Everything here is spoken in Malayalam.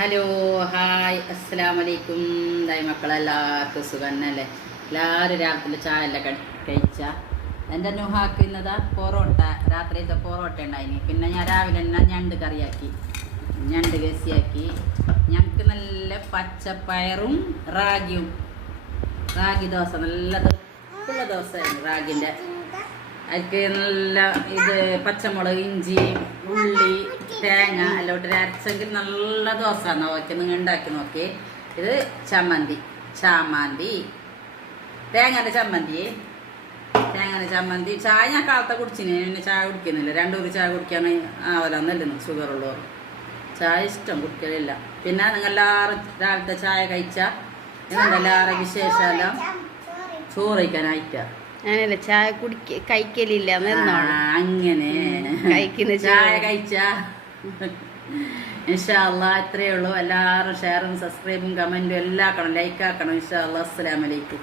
ഹലോ ഹായ് അസ്സലാമലൈക്കും. ദായി മക്കളെല്ലാവർക്കും സുഖന്നല്ലേ? എല്ലാവരും രാത്രി ചായ എല്ലാം കഴിച്ച. എൻ്റെ നുഹാക്ക് ഇന്നതാ പൊറോട്ട, രാത്രിയിലത്തെ പൊറോട്ട ഉണ്ടായിന്. പിന്നെ ഞാൻ രാവിലെ തന്നെ ഞണ്ട് കറിയാക്കി, ഞണ്ട് കസിയാക്കി. ഞങ്ങൾക്ക് നല്ല പച്ചപ്പയറും റാഗി ദോശ, നല്ല ഉള്ള ദോശയായിരുന്നു റാഗിൻ്റെ. അതിക്ക് നല്ല ഇത് പച്ചമുളക്, ഇഞ്ചി, ഉള്ളി, തേങ്ങ എല്ലാം ഇട്ട് അരച്ചെങ്കിൽ നല്ല ദോശ നോക്കി നിങ്ങൾ ഉണ്ടാക്കി നോക്കി. ഇത് ചമ്മന്തി തേങ്ങൻ്റെ ചമ്മന്തി. ചായ ഞാൻ കാലത്തെ കുടിച്ചിന്, പിന്നെ ചായ കുടിക്കുന്നില്ല. 2 ഊര് ചായ കുടിക്കാൻ ആവലെന്നല്ലേ ഷുഗറുള്ളവർ. ചായ ഇഷ്ടം കുടിക്കലില്ല. പിന്നെ നിങ്ങൾ എല്ലാവരും രാവിലത്തെ ചായ കഴിച്ചാൽ നിങ്ങളെല്ലാവരും വിശേഷമെല്ലാം ചോറ് കഴിക്കാനായിട്ടാ. അങ്ങനല്ല, ചായ കഴിക്കലില്ല അങ്ങനെ കഴിക്കുന്ന ചായ കഴിച്ചാ. ഇൻഷാ അല്ലാഹ് ഇത്രയേ ഉള്ളൂ. എല്ലാവരും ഷെയറും സബ്സ്ക്രൈബും കമന്റും എല്ലാം ആക്കണം, ലൈക്ക് ആക്കണം. ഇൻഷാ അല്ലാഹ്. അസ്സലാമു അലൈക്കും.